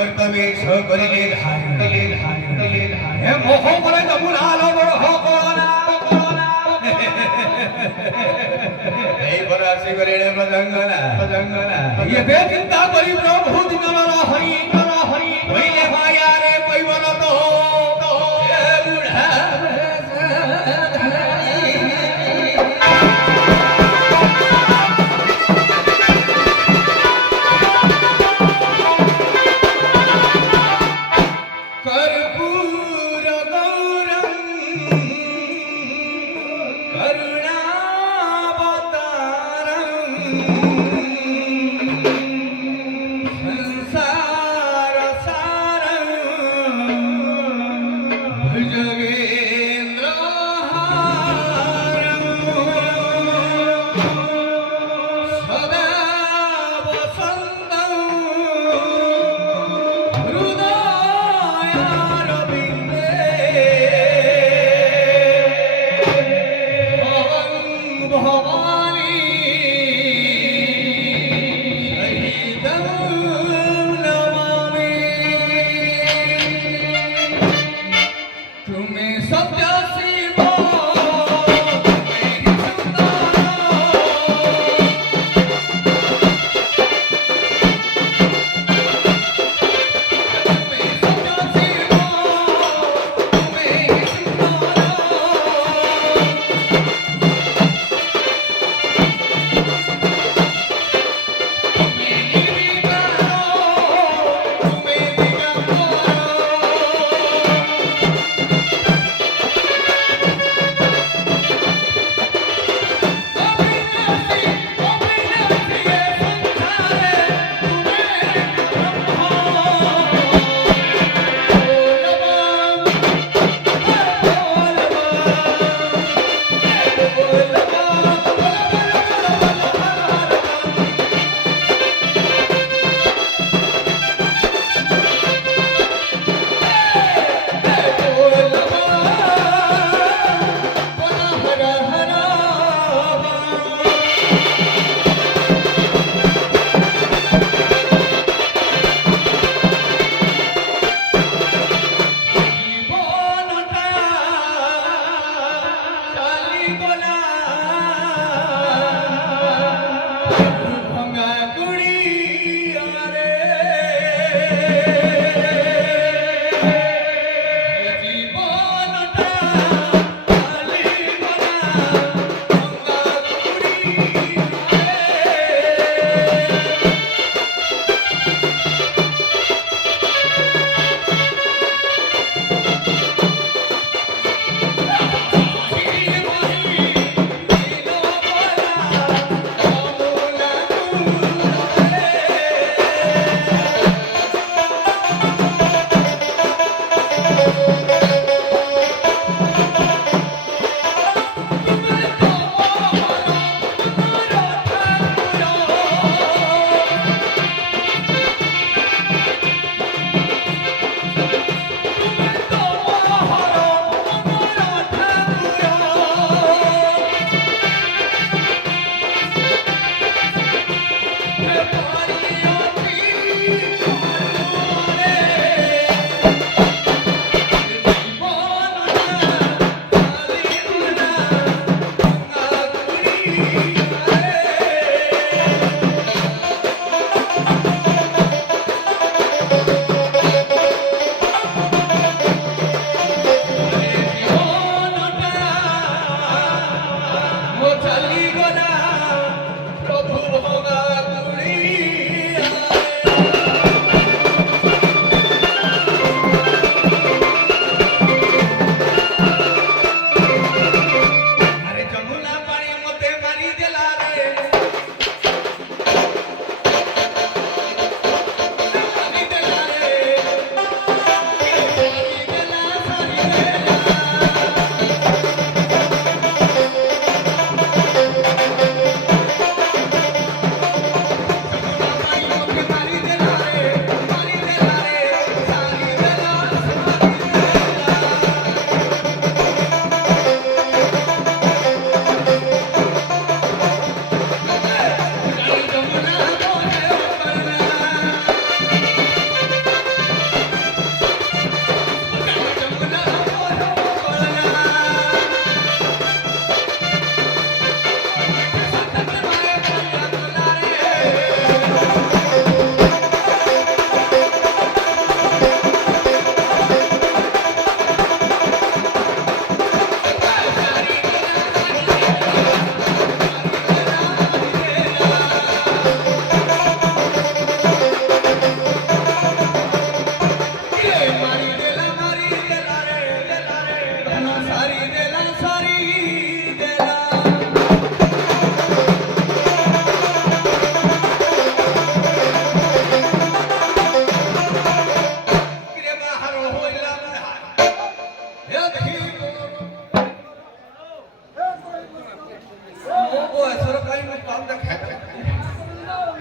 কর্তব্যে সকলে হে মোহ করে তমুনাল বড় করোনা এই বরাসি করে প্রজঙ্গনা এবে চিন্তা করি প্রভু দিনর হরি হইলে ভায়া রে কইবল তো বুড়া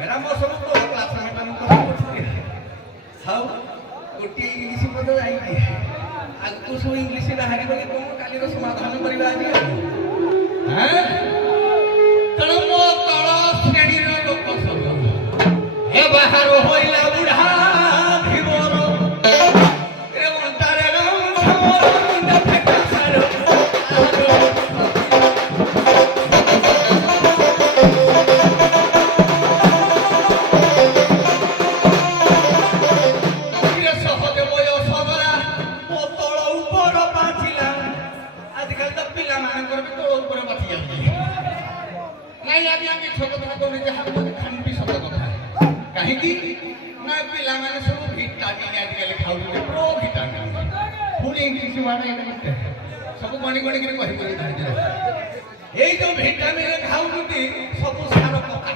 ଏରା ମୋ ସବୁ ତୋ କ୍ଲାସମେଟ୍ ମାନଙ୍କୁ ହଉ ଗୋଟିଏ ଇଂଲିଶ ପଦ ଯାଇକି ଆଗକୁ ସବୁ ଇଂଲିଶ ବାହାରିବନି କଣ କାଲିର ସମାଧାନ କରିବା ଆଜି ତେଣୁ ମୋ ତଳ ଶ୍ରେଣୀର ଲୋକ ସବୁ ଏ ବାହାର ହୋଇଲା ବୁଢ଼ା ଧୀବର ଏ ଅଣ୍ଟାରେ କାହିଁକି ନା ପିଲାମାନେ ସବୁ ଭିଟାମିନ୍ ଆଜିକାଲି ଖାଉଛନ୍ତି ପ୍ରୋ ଭିଟାମିନ୍ ପୁଣି ଇଂଲିଶ ୱାର୍ଡ ସବୁ ଗଣି ଗଣିକିରି କହିପାରିବେ ଏଇ ଯୋଉ ଭିଟାମିନ୍ ଖାଉଛନ୍ତି ସବୁ ସାର ପକା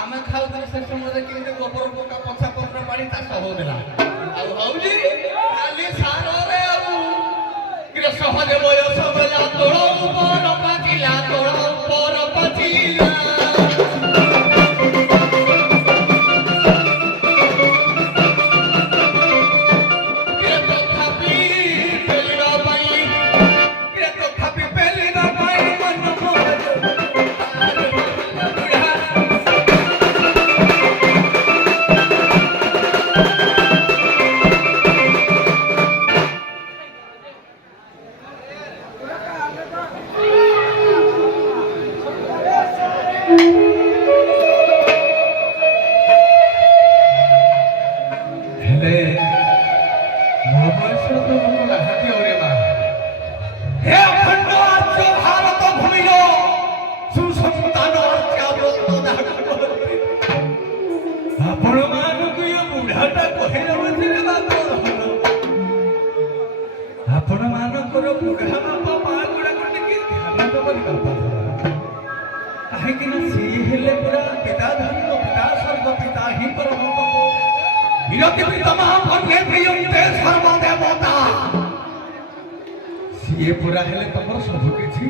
ଆମେ ଖାଉଥିଲେ ସେ ସମୟରେ କେମିତି ଗୋବର ପକା ପଛା ପତ୍ର ପାଣି ଚାଷ ହଉଥିଲା ଆଉ ହଉଛି ଖାଲି ସାରରେ ଆଉ ସହଜ ବୟସ ବେଲା ତୋଳ ଉପର ପାଚିଲା ତୋଳ ଉପର ପାଚିଲା ये पूरा है तमर सब किछि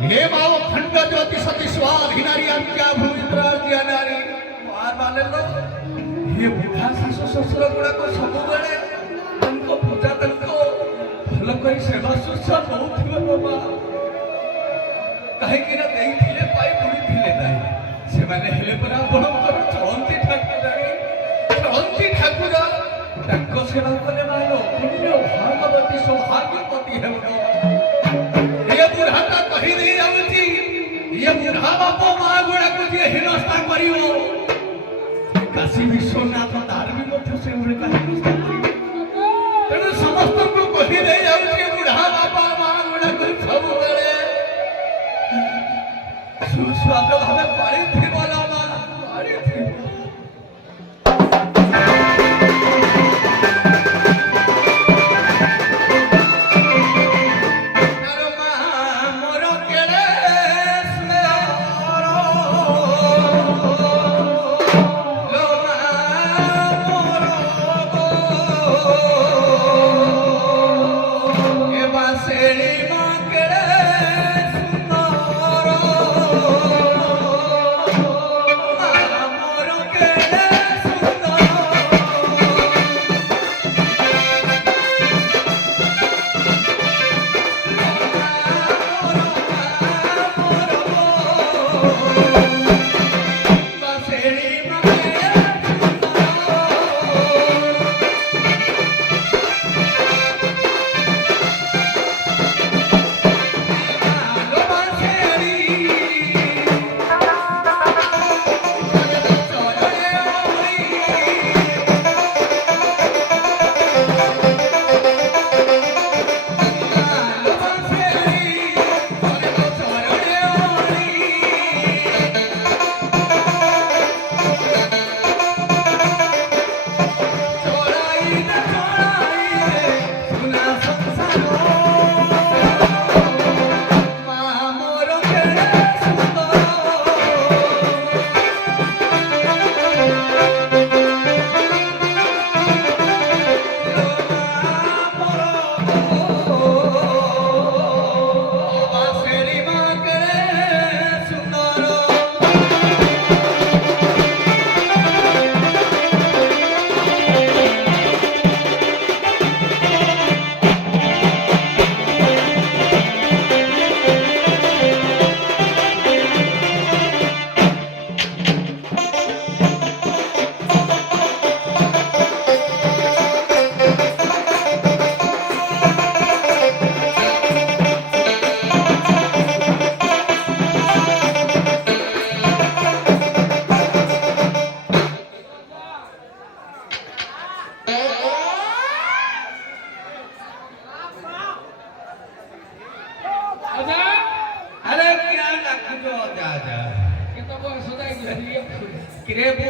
हे माओ खंड ज्योति सती स्वाधीनारी आज्ञा भूमिद्रा ज्ञानारी मार माने लो ये बुढ़ा सासु ससुर गुड़ा को सब बेले उनको पूजा तनको भल करी सेवा सुसा बहुत थिबे बाबा काहे कि ना देई थिले पाई बुढ़ी थिले ताई से माने हेले परा बड़कर चलंती ठाकुर ତାଙ୍କ ସେବା କଲେ ମାର ପୁଣ୍ୟ ଭାଗବତୀ ସୌଭାଗ୍ୟବତୀ ହେବ ଏ ବୁଢ଼ାଟା କହିଦେଇ ଯାଉଛି ଏ ବୁଢ଼ା ବାପ ମା ଗୁଡ଼ାକୁ ଯିଏ ହୀନସ୍ତା କରିବ କାଶୀ ବିଶ୍ୱନାଥ ତାର ବି ମଧ୍ୟ ସେଭଳି ହୀନସ୍ତା କରିବ ତେଣୁ ସମସ୍ତଙ୍କୁ କହିଦେଇ ଯାଉଛି ବୁଢ଼ା ବାପ ମା ଗୁଡ଼ାକୁ ସବୁବେଳେ ସୁସ୍ୱାଦ ଭାବେ ପାଳିଥିବ ନା ମା ପାଳିଥିବ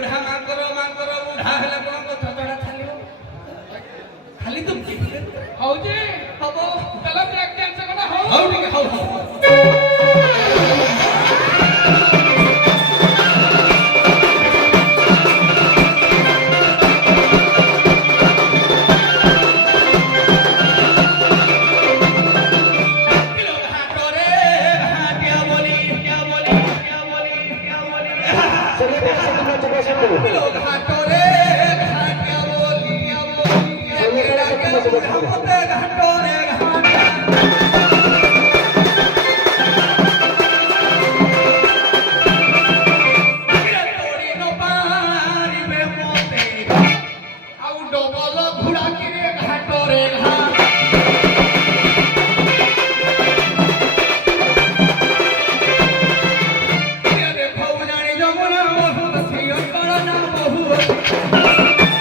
ବୁଢା ମାଙ୍କର ବୁଢା ହେଲେ କଣ କଥା ତଡ଼ା ଚାଲିବ ଖାଲି ତୁମକି ହଉଛି ହବ ଚାଲ ବ୍ରେକ୍ ଡ୍ୟାନ୍ସ କର ହଉ ହଉ ଟିକେ ହଉ ହଉ लोग हाथों रे घाटिया बोलिया बोलिया केड़ा के बुढ़ा मते घाटो रे घाटिया तोड़ी नो पारी में मोते आउ डबल घुड़ा की रे घाटो रे घाट रे भौजानी जमुना बहुत थियो करना बहुत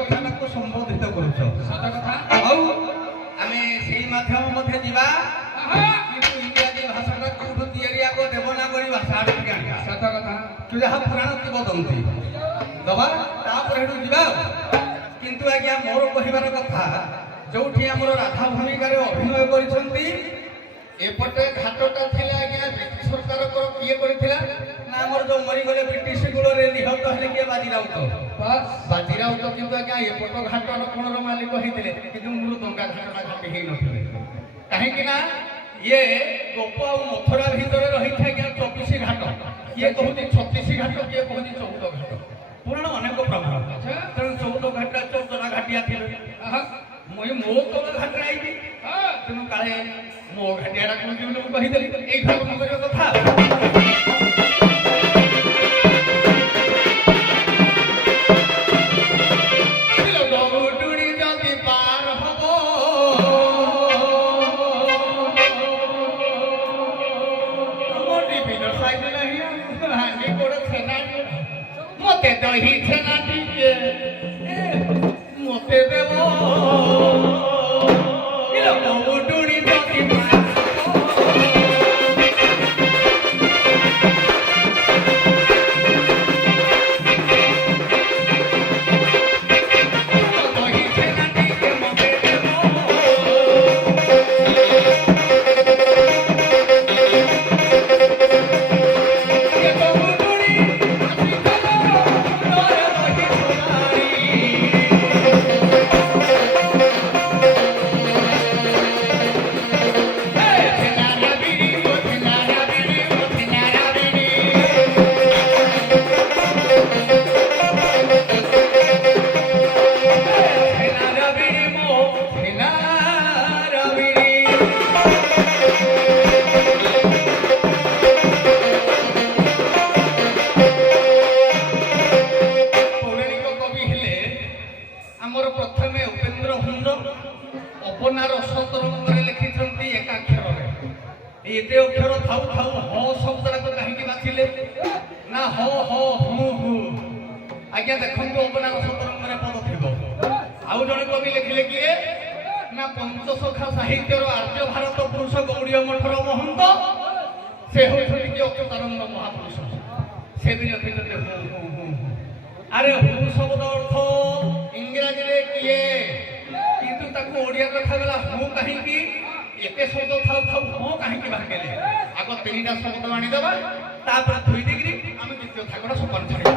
କଥାଟାକୁ ସମ୍ବୋଧିତ କରୁଛ। ସତ କଥା। ହଉ ଆମେ ସେଇ ମାଧ୍ୟମ ମଧ୍ୟ ଯିବା, ଆହା, କିନ୍ତୁ ଇଂରାଜୀ ଭାଷାଟା କୋଉଠୁ ତିଆରି ଆଗ ଦେବନାଗରୀ ଭାଷା ଆଣିକି ଆଣିବା। ସତ କଥା। ଯାହା ପୁରାଣ କିମ୍ବଦନ୍ତୀ ଦବା, ତାପରେ ସେଠୁ ଯିବା। କିନ୍ତୁ ଆଜ୍ଞା ମୋର କହିବାର କଥା, ଯୋଉଠି ଆମର ରାଧା ଭୂମିକାରେ ଅଭିନୟ କରିଛନ୍ତି, ଏପଟେ ଘାଟଟା ଥିଲା ଆଜ୍ଞା ବ୍ରିଟିଶ ସରକାରଙ୍କର। କିଏ କରିଥିଲା ନା ଆମର ଯୋଉ ମରିଗଲେ ବ୍ରିଟିଶ କୂଳରେ ନିହତ ହେଲେ କିଏ ବାଜିରାଉତ। ବାସ୍। ବାଜିରାଉତ କିନ୍ତୁ ଆଜ୍ଞା ଏପଟ ଘାଟର କୋଣର ମାଲିକ ହେଇଥିଲେ, କିନ୍ତୁ ମୃଦଙ୍ଗା ଘାଟଣା ଘାଟି ହେଇନଥିଲେ। କାହିଁକି ନା ଇଏ ଗୋପ ଆଉ ମଥୁରା ଭିତରେ ରହିଛି ଆଜ୍ଞା 24 ଘାଟ। କିଏ କହୁଛି 36 ଘାଟ, କିଏ କହୁଛି 14 ଘାଟ। ପୁରାଣ ଅନେକ ପ୍ରକାର। ତେଣୁ 14 ଘାଟ 14 ଘାଟିଆ ଥିଲେ। ଆହା, ମୁଇଁ ମୋ ତଳ ଘାଟରେ ଆଇବି, ହଁ, ତେଣୁ କାଳେ ମୋ ଘାଟିଆଟା କହୁଛି ବୋଲି ମୁଁ କହିଦେଲି। ଏଇଠାରୁ ମୁଁ କରିବା କଥା। ଦଉଡୁଣି ଯଦି ପାର ହବ, মতে দহি ছেনা টিকে মতে দেব দৌড়ুনি যদি দহি ছেনা টিকে মতে দেব ଆମର ପ୍ରଥମେ ଉପେନ୍ଦ୍ର ଭଞ୍ଜ ଅବନାର ଶତରଙ୍ଗରେ ଲେଖିଛନ୍ତି ଏକାକ୍ଷରରେ। ଏତେ ଅକ୍ଷର ଥାଉ ଥାଉ ହ ଶବ୍ଦଟାକୁ କାହିଁକି ବାଛିଲେ ନା ହ ହ ହୁ ହୁ। ଆଜ୍ଞା ଦେଖନ୍ତୁ ଅବନାର ଶତରଙ୍ଗରେ ପଦ ଥିବ। ଆଉ ଜଣେ କବି ଲେଖିଲେ କିଏ ନା ପଞ୍ଚସଖା ସାହିତ୍ୟର ଆର୍ଯ୍ୟ ଭାରତ ପୁରୁଷ ଗୌଡୀୟ ମଠର ମହନ୍ତ, ସେ ହେଉଛନ୍ତି କି ଅଚ୍ୟୁତାନନ୍ଦ ମହାପୁରୁଷ। ସେ ବି ଲେଖିଛନ୍ତି ହୁ ହୁ ହୁ। ଆରେ ହୁ ଶବ୍ଦ ଅର୍ଥ ଇଂରାଜୀରେ କିଏ, କିନ୍ତୁ ତାକୁ ଓଡ଼ିଆ ଲେଖାଗଲା ହୁ କାହିଁକି? ଏତେ ଶବ୍ଦ ଥାଉ ଥାଉ ହଁ କାହିଁକି ଭାଙ୍ଗିଲେ? ଆଗ 3ଟା ଶବ୍ଦ ଆଣିଦେବା, ତାପରେ 2 ଡିଗ୍ରୀ ଆମେ ଦ୍ୱିତୀୟ ଥାକଟା ସମାନ ଛାଡ଼ିବା।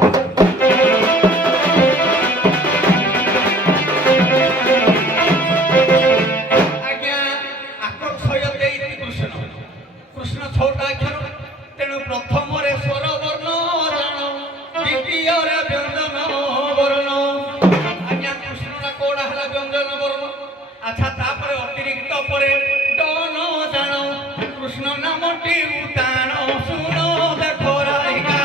ଆଜ୍ଞା ଆକର୍ଷୟ ଦେଇଛି କୃଷ୍ଣ। କୃଷ୍ଣ 6ଟା ଅକ୍ଷର, ତେଣୁ ପ୍ରଥମରେ ସ୍ୱର ବର୍ଣ୍ଣ ଜାଣ, ଦ୍ୱିତୀୟରେ ବ୍ୟଞ୍ଜନ ବର୍ଣ୍ଣ। ଆଜ୍ଞା କୃଷ୍ଣଟା କୋଉଟା ହେଲା ବ୍ୟଞ୍ଜନ ବର୍ଣ୍ଣ। ଆଚ୍ଛା ତାପରେ ଅତିରିକ୍ତ ପରେ ଡନ ଜାଣ, କୃଷ୍ଣ ନାମଟି ଉତାଣ ଶୁଣ ଦେଖ ରାଧିକା।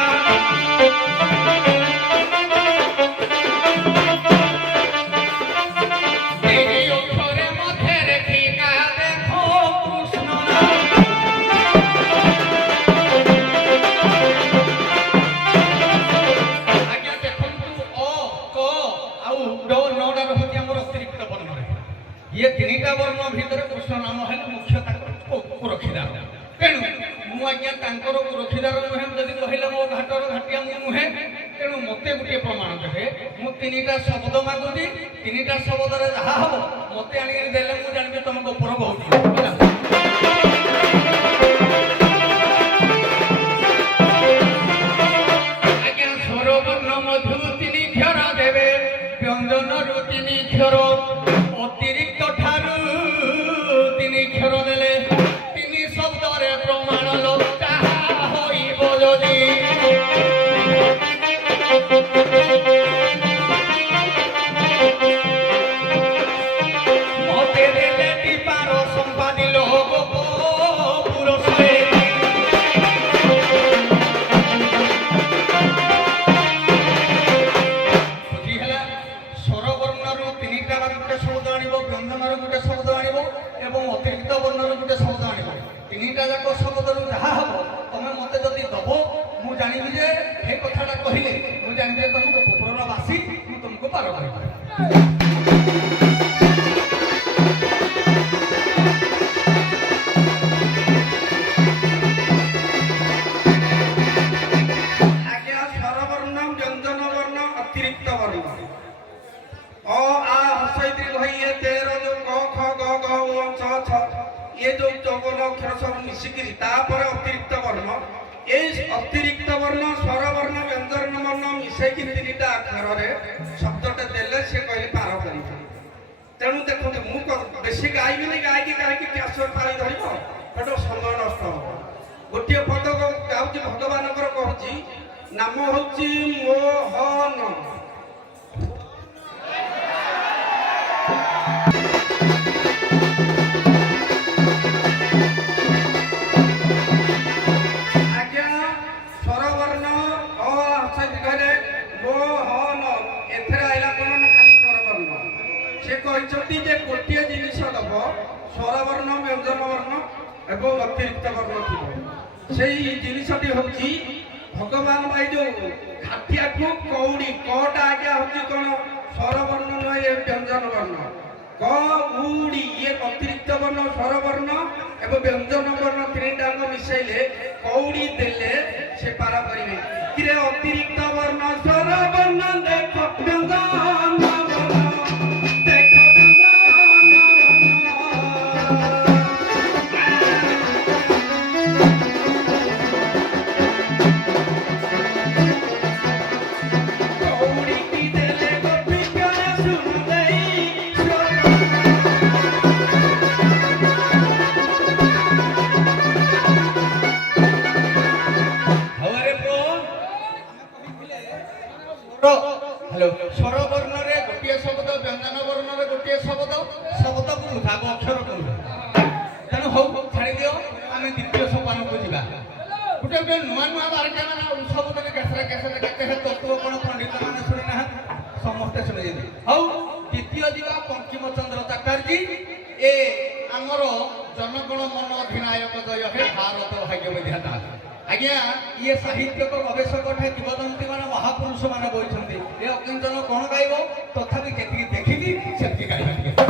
ଏହି ଅକ୍ଷରେ ମଧ୍ୟରେ ଠିକା ଦେଖ କୃଷ୍ଣ ନାମ। ଆଜ୍ଞା ଦେଖନ୍ତୁ ଅ କ ଆଉ ଡ ନଟା ରହୁଛି ଆମର ଅତିରିକ୍ତ ବର୍ଣ୍ଣରେ। ଇଏ 3ଟା ବର୍ଣ୍ଣ ଭିତରେ କୃଷ୍ଣ ନାମ ହେଲେ ମୁଖ୍ୟ ତାଙ୍କର ରଖିଦାର। ତେଣୁ ମୁଁ ଆଜ୍ଞା ତାଙ୍କର ରଖିଦାର ନୁହେଁ ଯଦି କହିଲେ ମୋ ଘାଟର ଘାଟିଆ ମୁଁ ନୁହେଁ। ତେଣୁ ମତେ ଗୋଟିଏ ପ୍ରମାଣ ଦେବେ। ମୁଁ 3ଟା ଶବ୍ଦ ମାଗୁଛି, 3ଟା ଶବ୍ଦରେ ଯାହା ହବ ମତେ ଆଣିକି ଦେଲେ ମୁଁ ଜାଣିବି ତମ ଗୋପର ବହୁଛି। ଆଜ୍ଞା ସ୍ୱର ବର୍ଣ୍ଣ ମଧୁ 3 କ୍ଷର ଦେବେ, ବ୍ୟଞ୍ଜନରୁ 3 କ୍ଷର, ଅତିରିକ୍ତ ଠାରୁ 3 କ୍ଷର ଦେଲେ 3 ଶବ୍ଦରେ ପ୍ରମାଣ ଲୋକା ହୋଇବ ଯଦି। ମତେ ଦେଲେ ଟିପାର ସମ୍ପାଦିଲ ଗୋପ ପୁରସ୍କାରେ। ବୁଝି ହେଲା ସ୍ୱର ବର୍ଣ୍ଣରୁ 3ଟା ବାକ୍ୟ ସହିତ ଭାଇ ଏ 13 ଯୋଉ କ ଖ ଗ ଘ ଙ ଛ ଛ ଏ ଯୋଉ 54 ଅକ୍ଷର ସବୁ ମିଶିକିରି ତାପରେ ଅତିରିକ୍ତ ବର୍ଣ୍ଣ এই অতিরিক্ত বর্ণ স্বর বর্ণ ব্যঞ্জন বর্ণ মিশাইকি তিনিটা অক্ষরে শব্দটা দেলে সে কহিলে পার করিব তেণু দেখুন মু বেশি গাইবিনি গাইকি গাইকি ক্যাসর পাଳି ধরিব সেটা সময় নষ্ট হব গোটিয়ে পদ গাউছি ভগবানଙ୍କର কହୁଛି নাম হচ্ছে মোহন କହିଛନ୍ତି ଯେ ଗୋଟିଏ ଜିନିଷ ଦେବ ସ୍ୱରବର୍ଣ୍ଣ ବ୍ୟଞ୍ଜନ ବର୍ଣ୍ଣ ଏବଂ ଅତିରିକ୍ତ ବର୍ଣ୍ଣ ଥିବ ସେଇ ଜିନିଷଟି ହେଉଛି ଭଗବାନ ଭାଇ ଯୋଉ ଖାଟିଆକୁ କଉଡ଼ି କଟା ଆଜ୍ଞା ହେଉଛି କ'ଣ ସ୍ୱରବର୍ଣ୍ଣ ନୁହେଁ ଏ ବ୍ୟଞ୍ଜନ ବର୍ଣ୍ଣ କ ଉଡ଼ି ଇଏ ଅତିରିକ୍ତ ବର୍ଣ୍ଣ ସ୍ୱରବର୍ଣ୍ଣ ଏବଂ ବ୍ୟଞ୍ଜନ ବର୍ଣ୍ଣ ତିନିଟାଙ୍କ ମିଶାଇଲେ କଉଡ଼ି ଦେଲେ ସେ ପାର କରିବେ କିରେ ଅତିରିକ୍ତ ବର୍ଣ୍ଣ ସ୍ୱରବର୍ଣ୍ଣ ଦେଖ ବ୍ୟଞ୍ଜନ স্বরবর্ণরে গোটিয়ে শব্দ ব্যঞ্জন বর্ণরে গোটিয়ে শব্দ শব্দକୁ ভাগ অক্ষর কରୁ তেଣୁ ହଉ ଛାଡ଼ି ଦିଅ ଆମେ ଦ୍ୱିତୀୟ ସୋପାନକୁ ଯିବା ଗୋଟେ ଗୋଟେ ନୂଆ ନୂଆ ବାରଟା ମାନେ ସବୁଦିନ କେସରେ କେତେ ତତ୍ତ୍ୱ କ'ଣ ପଣ୍ଡିତ ମାନେ ଶୁଣି ନାହାନ୍ତି ସମସ୍ତେ ଶୁଣିଛନ୍ତି ହଉ ଦ୍ୱିତୀୟ ଯିବା ବଙ୍କିମ ଚନ୍ଦ୍ର ଚାଟାର୍ଜୀ ଏ ଆମର ଜନଗଣ ମନ ଅଧିନାୟକ ଜୟ ହେ ଭାରତ ଭାଗ୍ୟ ବିଧାତା ଆଜ୍ଞା ଇଏ ସାହିତ୍ୟକ ଗବେଷକ ଠାଏ କିମ୍ବଦନ୍ତୀ ମାନେ ମହାପୁରୁଷ ମାନେ ବହିଛନ୍ତି ଏ ଅକିଞ୍ଚନ କ'ଣ ଗାଇବ ତଥାପି କେତିକି ଦେଖିକି ସେତିକି ଗାଇବ ଟିକେ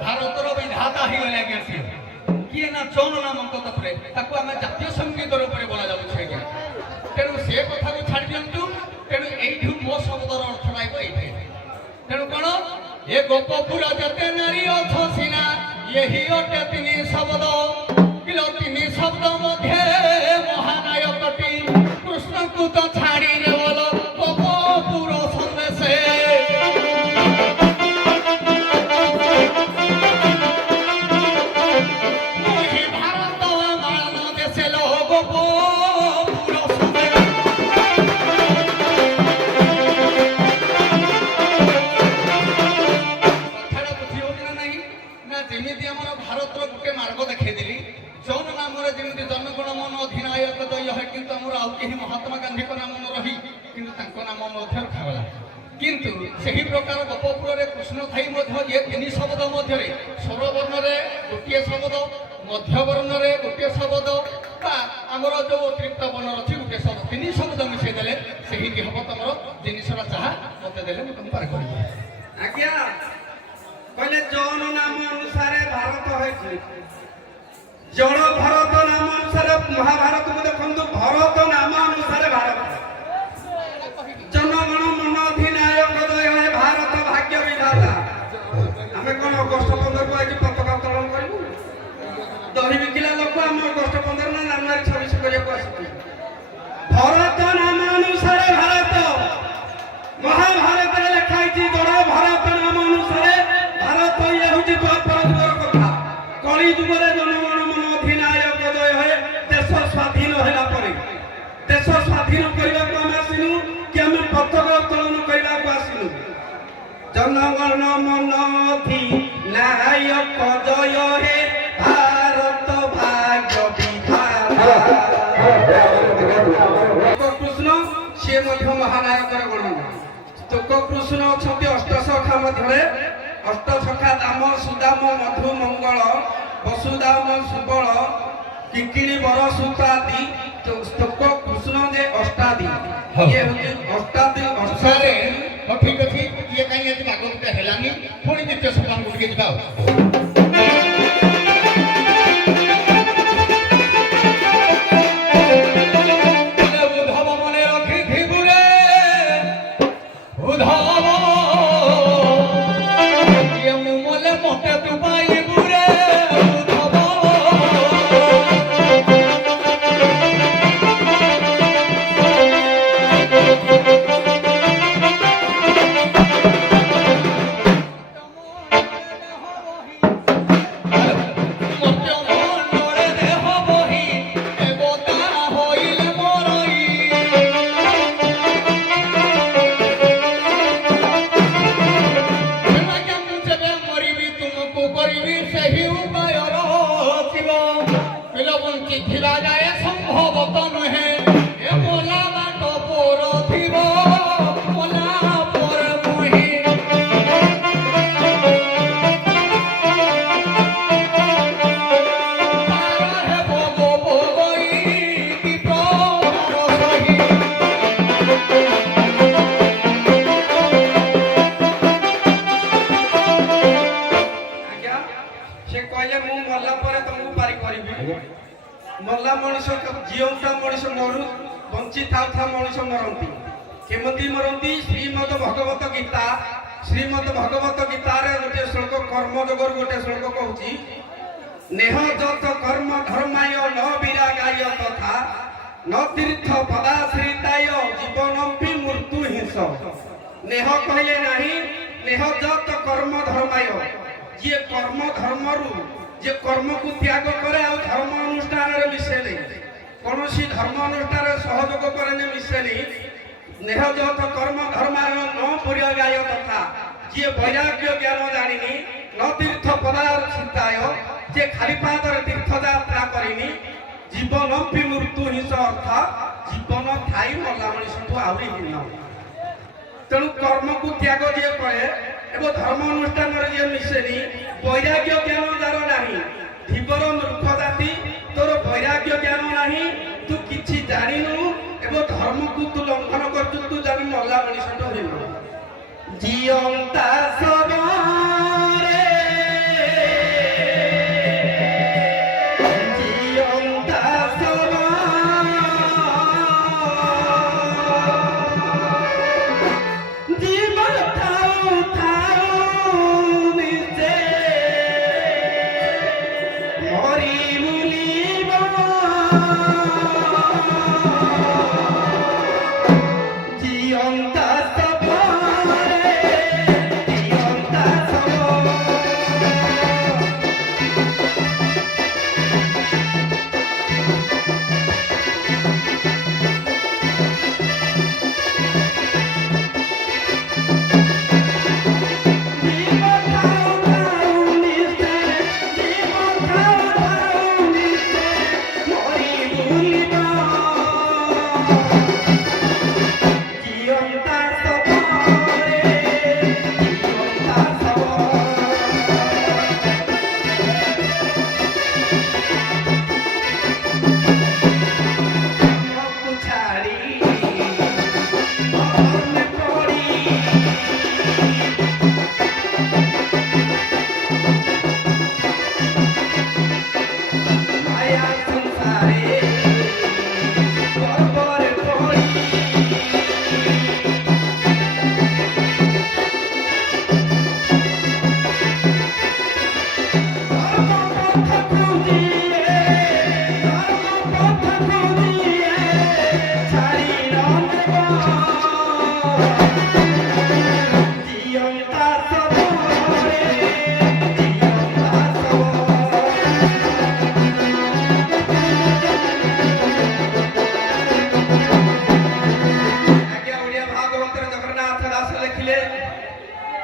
ଭାରତର ବିଧାତା ହେଇଗଲେ ଆଜ୍ଞା ସିଏ କିଏ ନା ଚୌନ ନାମକ ତାପରେ ତାକୁ ଆମେ ଜାତୀୟ ସଙ୍ଗୀତ ରୂପରେ ବୋଲାଯାଉଛି ଆଜ୍ଞା ତେଣୁ ସେ କଥାକୁ ଛାଡ଼ି ଦିଅନ୍ତୁ ତେଣୁ ଏଇଠୁ ମୋ ଶବ୍ଦର ଅର୍ଥ ପାଇବ ଏଇଠି ତେଣୁ କ'ଣ ଏ ଗୋପପୁର ଯେତେ ନାରୀ ଅଛ ସିନା ଏହି ଅଟେ ତିନି ଶବ୍ଦ କିଲୋ ତିନି ଶବ୍ଦ ମଧ୍ୟରେ ମହାନାୟକଟି କୃଷ୍ଣକୁ ତ ଛାଡ଼ିରେ ବୋଲ ଗୋପପୁର ସନ୍ଦେଶେ महात्मा गांधी नाम रही किंतु नाम रखागला किंतु सही प्रकार गोपपुर कृष्ण थाई ये तीन शब्द मध्य स्वरवर्ण गोटे शब्द मध्यवर्ण गोटे शब्द आमर जो अतिरिक्त वर्ण अच्छी गोटे शब्द ଠିକ ହବ ତମର ଜିନିଷଟା ଯାହା ମତେ ଦେଲେ ମୁଁ ତମକୁ ପାର କରିବି। ଆଜ୍ଞା କହିଲେ ଜନ ନାମ ଅନୁସାରେ ଭାରତ ହେଇଛି। ଜଳ ଭରତ ନାମ ଅନୁସାରେ ମହାଭାରତକୁ ଦେଖନ୍ତୁ, ଭରତ ନାମ ଅନୁସାରେ ଭାରତ। ଜନଗଣ ମନ ଅଧିନାୟକ ଜୟ ହେ ଭାରତ ଭାଗ୍ୟ ବିଧାତା। ଆମେ କଣ ଅଗଷ୍ଟ 15କୁ ଆଜି ପତାକା ଉତ୍ତୋଳନ କରିବୁ? ଦହି ବିକିଲା ଲୋକ ଆମେ ଅଗଷ୍ଟ 15 ନା ଜାନୁଆରୀ 26 କରିବାକୁ ଆସିଛୁ। ଭରତ ନାମ ଅନୁସାରେ ଭାରତ। ମହାଭାରତରେ ଲେଖା ହେଇଛି ଜଳ ଭରତ ନାମ ଅନୁସାରେ ଭାରତ। ଇଏ ହେଉଛି ଦ୍ୱାପର ଯୁଗର କଥା। କଳି ଯୁଗରେ ଜନଗଣ ମନ ଅଧିନାୟକ ଜୟ ହେ। ଦେଶ ସ୍ୱାଧୀନ ହେଲା ପରେ, ଦେଶ ସ୍ୱାଧୀନ କରିବାକୁ ଆମେ ଆସିନୁ କି ଆମେ ପତାକା ଉତ୍ତୋଳନ କରିବାକୁ ଆସିନୁ। ଜନଗଣ ମନ ଅଧିନାୟକ ଜୟ ହେ ଭାରତ ଭାଗ୍ୟ ବିଧାତା। କୃଷ୍ଣ ସିଏ ମଧ୍ୟ ମହାନାୟକର ଗଣନା। ତୁକ କୃଷ୍ଣ ଅଛନ୍ତି ଅଷ୍ଟସଖା ମଧ୍ୟରେ। ଅଷ୍ଟସଖା ଦାମ ସୁଦାମ ମଧୁ ମଙ୍ଗଳ ବସୁଦାମ ସୁବଳ କିକିଳି ବର ସୁତାଦି। ତୁକ କୃଷ୍ଣ ଯେ ଅଷ୍ଟାଦି। ଇଏ ହେଉଛି ଅଷ୍ଟାଦି। ସାରେ ହଉ ଠିକ ଅଛି, ଇଏ କାହିଁ ଆଜି ଭାଗବତ ହେଲାନି, ପୁଣି ଦ୍ୱିତୀୟ ସପ୍ତାହକୁ ଟିକେ ଯିବା ଆଉ। ଉଦ୍ଧବ ମନେ ରଖିଥିବୁ ରେ ଉଦ୍ଧବ, ଇଏ ମୁଁ ମଲେ ମତେ ତୁ ପାଇବୁ ରେ ଉଦ୍ଧବ। ମଲା ମଣିଷ ଜିଅନ୍ତା ମଣିଷ ମରୁ, ବଞ୍ଚି ଥାଉ ଥାଉ ମଣିଷ ମରନ୍ତି। କେମିତି ମରନ୍ତି? ଶ୍ରୀମଦ ଭଗବତ ଗୀତା, ଶ୍ରୀମଦ ଭଗବତ ଗୀତାରେ ଗୋଟିଏ ଶ୍ଲୋକ, କର୍ମଯୋଗରୁ ଗୋଟିଏ ଶ୍ଲୋକ କହୁଛି, ନେହ ଯତ କର୍ମ ଧର୍ମାୟ ନ ବିରାଗାୟ ତଥା ନ ତୀର୍ଥ ପଦାଶ୍ରିତାୟ ଜୀବନମ୍ପି ମୃତ୍ୟୁ ହିଂସ। ନେହ କହିଲେ ନାହିଁ, ନେହ ଯତ କର୍ମ ଧର୍ମାୟ। ଯିଏ କର୍ମ ଧର୍ମରୁ, ଯେ କର୍ମକୁ ତ୍ୟାଗ କରେ ଆଉ ଧର୍ମ ଅନୁଷ୍ଠାନରେ ମିଶେନି, କୌଣସି ଧର୍ମ ଅନୁଷ୍ଠାନରେ ସହଯୋଗ କରେନି, ମିଶେନି। ନେହ ଯତ କର୍ମ ଧର୍ମାୟ ନ ବିରାଗାୟ ତଥା, ଯିଏ ବୈରାଗ୍ୟ ଜ୍ଞାନ ଜାଣିନି, ନ ତୀର୍ଥ ପଦାଶ୍ରିତାୟ, ଯେ ଖାଲି ପାଦରେ ତୀର୍ଥଯାତ୍ରା କରିନି, ଜୀବନମ୍ପି ମୃତ୍ୟୁ ହିଂସ, ଅର୍ଥାତ୍ ଜୀବନ ଥାଇ ମଲା ମଣିଷଠୁ ଆହୁରି ହୀନ। ତେଣୁ କର୍ମକୁ ତ୍ୟାଗ ଯିଏ କରେ ଏବଂ ଧର୍ମ ଅନୁଷ୍ଠାନରେ ଯିଏ ମିଶେନି, ବୈରାଗ୍ୟ ଜ୍ଞାନ ଯାର ନାହିଁ, ଧୀବର ମୂର୍ଖ ଜାତି, ତୋର ବୈରାଗ୍ୟ ଜ୍ଞାନ ନାହିଁ, ତୁ କିଛି ଜାଣିନୁ ଏବଂ ଧର୍ମକୁ ତୁ ଲଙ୍ଘନ କରୁଛୁ, ତୁ ଜାଣି ମଲା ମଣିଷଠୁ ହୀନ। ଜିଅନ୍ତା ସବରେ ଜିଅନ୍ତା ସବ ଜୀବ ଥାଉ ଥାଉ ମିଶେ ମରି ବୁଲିବ। ଜିଅନ୍ତା ସବରେ ଜିଅନ୍ତା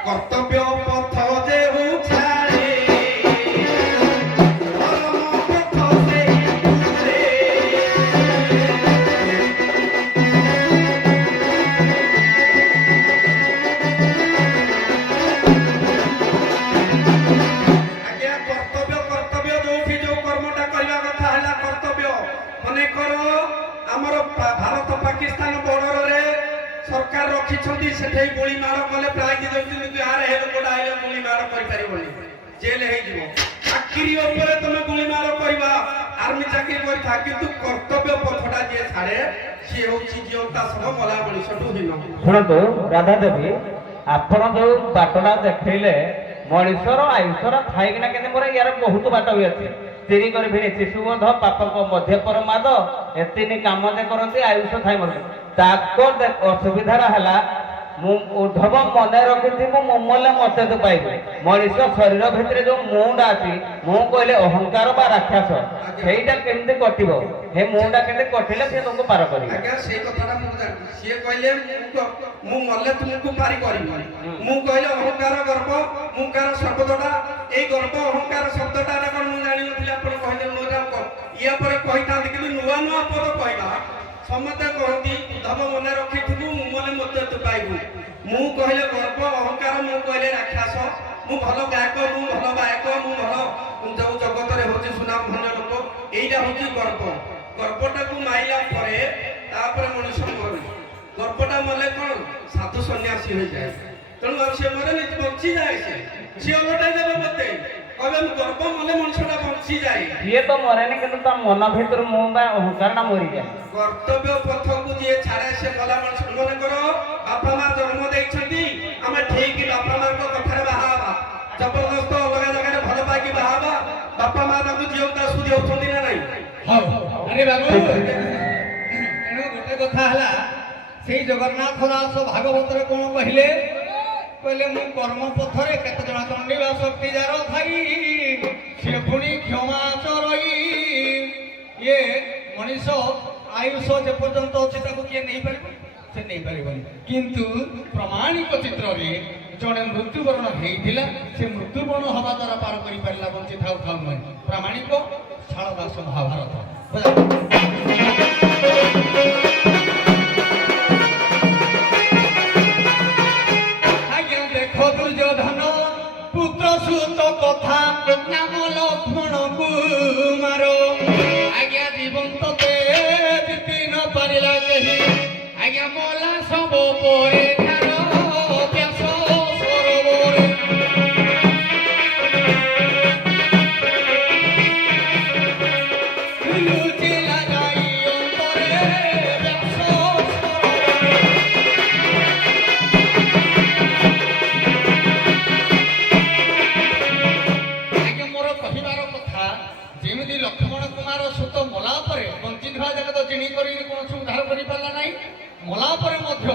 কর্তব্য পথ যেহু ছাড়ে ধর্ম পথ সেই দূরে। আজ্ঞା কর্তব্য কর্তব্য ଯୋଉଠି ଯୋଉ କର୍ମଟା କରିବା କଥା ହେଲା କର୍ତ୍ତବ୍ୟ। ମନେକର ଆମର ଭାରତ ପାକିସ୍ତାନ ବର୍ଡରରେ ସରକାର ରଖିଛନ୍ତି, ସେଠି ଗୁଳି ମାଡ଼ କଲେ ପ୍ରାଇଜ ଦେଉଛନ୍ତି କି ଆରେ ହେ ଲୋକଟା ଆଇଲେ ଗୁଳି ମାଡ଼ କରିପାରିବନି, ଜେଲ ହେଇଯିବ। ଚାକିରି ଉପରେ ତମେ ଗୁଳି ମାଡ଼ କରିବା, ଆର୍ମି ଚାକିରି କରିଥା, କିନ୍ତୁ କର୍ତ୍ତବ୍ୟ ପଥଟା ଯିଏ ଛାଡେ ସିଏ ହଉଛି ଜିଅନ୍ତା ସହ ମଲା ମଣିଷଠୁ ହୀନ। ଶୁଣନ୍ତୁ ରାଧା ଦେବୀ, ଆପଣ ଯୋଉ ବାଟଟା ଦେଖେଇଲେ ମଣିଷର ଆୟୁଷର ଥାଇକିନା କେତେ ମୋର ୟାର ବହୁତ ବାଟ ବି ଅଛି। ସ୍ତ୍ରୀ କରି ଭିଣେ ଶିଶୁବୋଧ ପାପଙ୍କ ମଧ୍ୟ ପରମାଦ ଏତିନି କାମ ଯେ କରନ୍ତି ଆୟୁଷ ଥାଇ ମର। ତାଙ୍କ ଅସୁବିଧାଟା ହେଲା ମୁଁ ଉଦ୍ଧବ ମନେ ରଖିଥିବୁ ମୁଁ ମଲେ ମତେ ତୁ ପାଇବୁ। ମଣିଷ ଶରୀର ଭିତରେ ଯୋଉ ମୁଁଟା ଅଛି, ମୁଁ କହିଲେ ଅହଙ୍କାର ବା ରାକ୍ଷସ, ସେଇଟା କେମିତି କଟିବ? ହେ ମୁଁଟା କେମିତି କଟିଲେ ସେ ତୁମକୁ ପାର କରିବ? ଆଜ୍ଞା ସେଇ କଥାଟା ମୁଁ ଜାଣିଛି। ସିଏ କହିଲେ ମୁଁ ମଲେ ତୁମକୁ ପାରି କରିବି। ମୁଁ କହିଲେ ଅହଙ୍କାର ଗର୍ବ ମୁଁକାର ଶବ୍ଦଟା, ଏଇ ଗର୍ବ ଅହଙ୍କାର ଶବ୍ଦଟା କଣ ମୁଁ ଜାଣିନଥିଲି। ଆପଣ କହିଲେ ୟା ପରେ କହିଥାନ୍ତି, କିନ୍ତୁ ନୂଆ ନୂଆ ପଦ କହିବା। ସମସ୍ତେ କହନ୍ତି ଉଦ୍ଧବ ମନେ ରଖିଥିବୁ ମୁଁ ମଲେ ମତେ ତୁ ପାଇବୁ। ମୁଁ କହିଲେ ଗର୍ବ ଅହଙ୍କାର, ମୁଁ କହିଲେ ରାକ୍ଷସ। ମୁଁ ଭଲ ଗାୟକ, ମୁଁ ଭଲ ବାୟକ, ମୁଁ ଭଲ ଯୋଉ ଜଗତରେ ହଉଛି ସୁନାମ ଧନ୍ୟ ଲୋକ, ଏଇଟା ହଉଛି ଗର୍ବ। ଗର୍ବଟାକୁ ମାଇଲା ପରେ ତାପରେ ମଣିଷ ମରେ। ଗର୍ବଟା ମଲେ କଣ ସାଧୁ ସନ୍ନ୍ୟାସୀ ହୋଇଯାଏ। ତେଣୁ ଆଉ ସେ ମରେ ବଞ୍ଚିଯାଏ। ସିଏ ଓଲଟାଇ ଦେବେ ମତେ, କହିବେ ମୁଁ ଗର୍ବ ମଲେ ମଣିଷଟା ବଞ୍ଚିଯାଏ। ଇଏ ତ ମରେନି, କିନ୍ତୁ ତା ମନ ଭିତରୁ ମୁଁ ବା ଅହଙ୍କାରଟା ମରିଯାଏ। କର୍ତ୍ତବ୍ୟ ପଥକୁ ଯିଏ ଛାଡେ ସେ ଗଲା ମଣିଷ। ମନେକର ବାପା ମା ଜନ୍ମ ଦେଇଛନ୍ତି, ଆମେ ଠିକ ବାପା ମାଙ୍କ କଥାରେ ବାହା ହେବା, ଜବରଦସ୍ତ ଅଲଗା ଜାଗାରେ ଭଲ ପାଇକି ବାହା ହେବା, ବାପା ମା ତାଙ୍କୁ ଝିଅକୁ ସୁଧି ହଉଛନ୍ତି ନା ନାଇଁ? ହଉ ଆରେ ବାବୁ, ତେଣୁ ଗୋଟେ କଥା ହେଲା, ସେଇ ଜଗନ୍ନାଥ ଦାସ ଭାଗବତରେ କଣ କହିଲେ? କହିଲେ ମୁଁ କର୍ମ ପଥରେ କେତେ ଜଣ ଦଣ୍ଡିବା ଶକ୍ତି ଯାର ଥାଇ, ସେ ପୁଣି କ୍ଷମା ଚରଇ। ଇଏ ମଣିଷ ଆୟୁଷ ଯେ ପର୍ଯ୍ୟନ୍ତ ଅଛି ତାକୁ କିଏ ନେଇପାରିବ? ସେ ନେଇପାରିବନି। କିନ୍ତୁ ପ୍ରମାଣିକ ଚିତ୍ରରେ ଜଣେ ମୃତ୍ୟୁବରଣ ହେଇଥିଲା, ସେ ମୃତ୍ୟୁବରଣ ହବା ଦ୍ୱାରା ପାର କରିପାରିଲା, ବଞ୍ଚି ଥାଉ ଥାଉ ନୁହେଁ। ପ୍ରାମାଣିକ ଶାଳଦାସ ମହାଭାରତ। ଆଜ୍ଞା ଦେଖ ଦୁର୍ଯ୍ୟୋଧନ ପୁତ୍ର ସୁତ କଥା, ନାମ ଲକ୍ଷ୍ମଣ କୁମାର। ଆଜ୍ଞା ଜୀବନ୍ତ ଜିତି ନ ପାରିଲା କେହି, ଆଜ୍ଞା ମଲା ସବ ପରେ ଧାର ବ୍ୟାସ ସରୋବରେ। ଲୁଚିଲା ଯାଇ ଅନ୍ତରେ ବ୍ୟାସ ସରୋବରେ। ଆଜ୍ଞା ମୋର କହିବାର କଥା, ଯେମିତି ଲକ୍ଷ୍ମଣ କୁମାର ସୁତ ମଲା ପରେ ବଞ୍ଚିଥିବା ଜାଗତ ଜିଣି କରି କୌଣସି ଉଦ୍ଧାର କରିପାରିଲା ନାହିଁ, ମଲା ପରେ ମଧ୍ୟ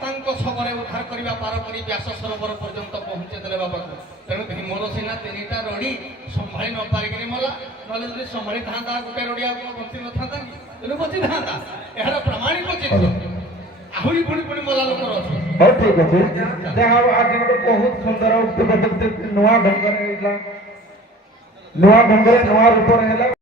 ତାଙ୍କ ଶବରେ ଉଦ୍ଧାର କରିବା ପାର କରି ବ୍ୟାସ ସରୋବର ପର୍ଯ୍ୟନ୍ତ ପହଞ୍ଚେଇ ଦେଲେ ବାବାକୁ। ତେଣୁ ଭୀମର ସିନା ତିନିଟା ରଡ଼ି ସମ୍ଭାଳି ନ ପାରିକିରି ମଲା, ନହେଲେ ଯଦି ସମ୍ଭାଳିଥାନ୍ତା ଗୋଟେ ରଡ଼ି ଆଉ କଣ ବଞ୍ଚି ନଥାନ୍ତା କି? ତେଣୁ ବଞ୍ଚିଥାନ୍ତା। ଏହାର ପ୍ରାମାଣିକ ଚିତ୍ର ଆହୁରି ପୁଣି ପୁଣି ମଲା ଲୋକର ଅଛି। ହଉ ଠିକ ଅଛି। ଯାହା ହଉ ଆଜି ଗୋଟେ ବହୁତ ସୁନ୍ଦର ନୂଆ ଢଙ୍ଗରେ ହେଇଥିଲା, ନୂଆ ଢଙ୍ଗରେ ନୂଆ ରୂପରେ ହେଲା।